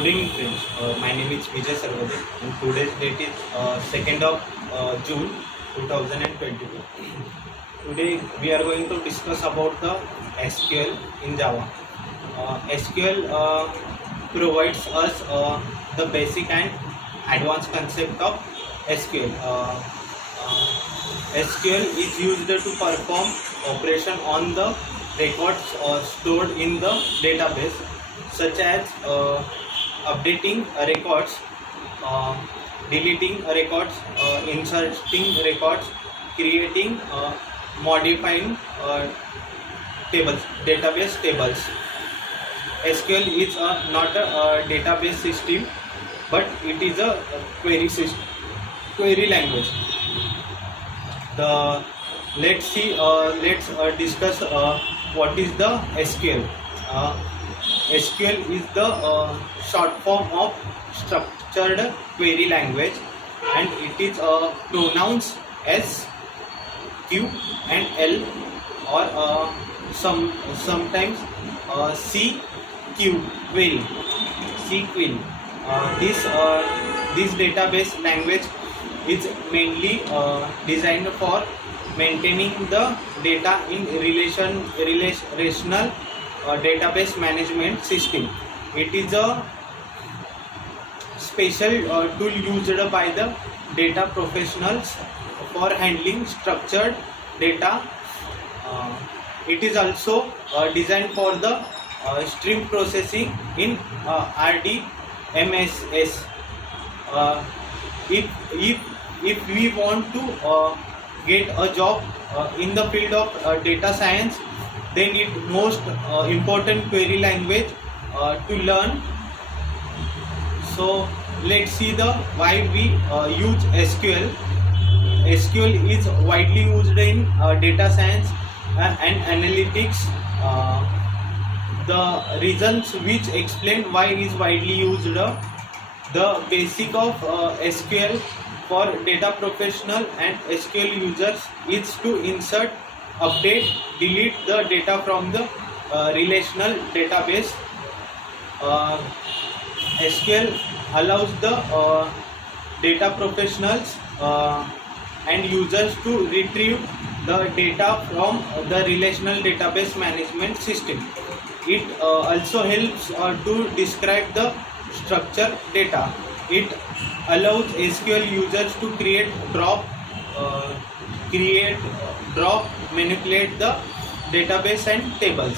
Good evening, friends. My name is Vijay Sarvade, and today's date is 2nd of June 2022. Today, we are going to discuss about the SQL in Java. SQL provides us the basic and advanced concept of SQL. SQL is used to perform operation on the records stored in the database, such as updating records, uh, deleting records, inserting records, creating, modifying database tables. SQL is not a database system, but it is a query language. The let's discuss what is the SQL. SQL is the short form of structured query language, and it is pronounced S, Q, and L, or sometimes C Q query. C query. This database language is mainly designed for maintaining the data in relational database management system. It is a special tool used by the data professionals for handling structured data. Uh, it is also designed for the stream processing in RDMSS. Uh, if we want to get a job in the field of data science, they need most important query language to learn. So let's see the why we use SQL. SQL is widely used in data science and analytics. The reasons which explain why it is widely used. The basic of SQL for data professional and SQL users is to insert, update, delete the data from the relational database. SQL allows the data professionals and users to retrieve the data from the relational database management system. It also helps to describe the structured data. It allows SQL users to drop, manipulate the database and tables.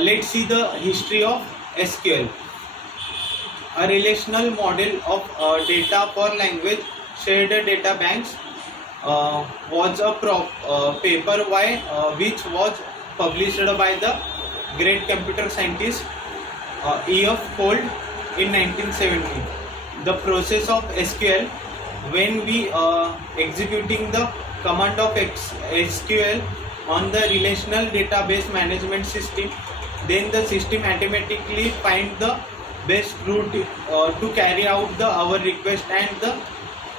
Let's see the history of SQL. A relational model of data for language shared data banks was a paper which was published by the great computer scientist E.F. Cold in 1970. The process of SQL, when we executing the command of SQL on the relational database management system, then the system automatically find the best route to carry out our request, and the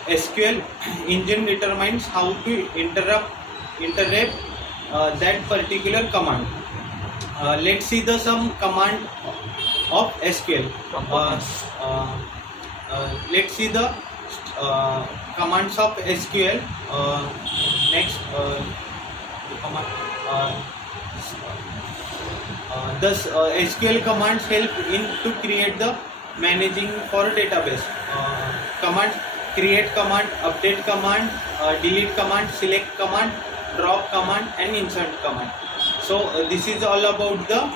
SQL engine determines how to interrupt that particular command. Let's see the some command of SQL. Let's see the commands of SQL. Next, command. Thus, SQL commands help in to create the managing for database. Command: create command, update command, delete command, select command, drop command, and insert command. So this is all about the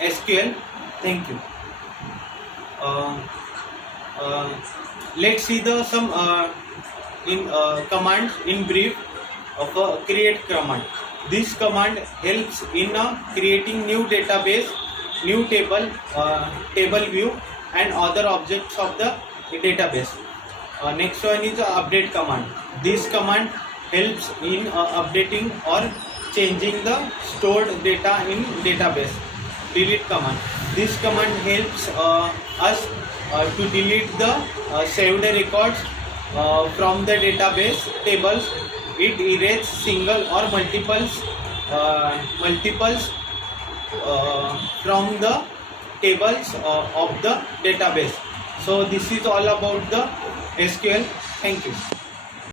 SQL. Thank you. Let's see the some commands in brief of a create command. This command helps in creating new database, new table, table view, and other objects of the database. Next one is update command. This command helps in updating or changing the stored data in database. Delete command. This command helps us to delete the saved records from the database tables. It erases single or multiples from the tables of the database. So this is all about the SQL. Thank you.